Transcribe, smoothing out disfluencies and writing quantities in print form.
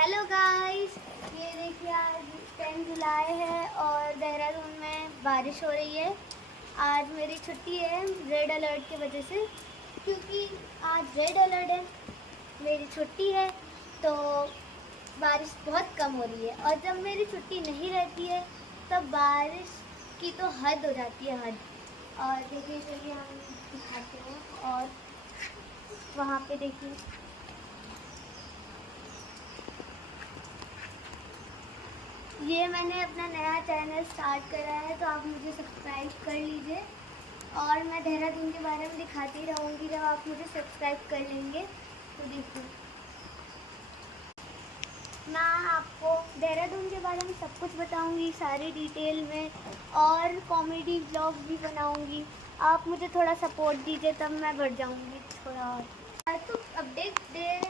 Hello guys, ये देखिए आज 10 जुलाई है और देहरादून में बारिश हो रही है। आज मेरी छुट्टी है रेड अलर्ट की वजह से, क्योंकि आज रेड अलर्ट है, मेरी छुट्टी है तो बारिश बहुत कम हो रही है। और जब मेरी छुट्टी नहीं रहती है तब बारिश की तो हद हो जाती है, हद। और देखिए चलिए हम दिखाते हैं। और वहाँ पे देखिए ये मैंने अपना नया चैनल स्टार्ट करा है, तो आप मुझे सब्सक्राइब कर लीजिए। और मैं देहरादून के बारे में दिखाती रहूँगी जब आप मुझे सब्सक्राइब कर लेंगे। तो देखिए मैं आपको देहरादून के बारे में सब कुछ बताऊँगी, सारी डिटेल में, और कॉमेडी ब्लॉग भी बनाऊँगी। आप मुझे थोड़ा सपोर्ट दीजिए तब मैं बढ़ जाऊँगी थोड़ा और। तो अपडेट दे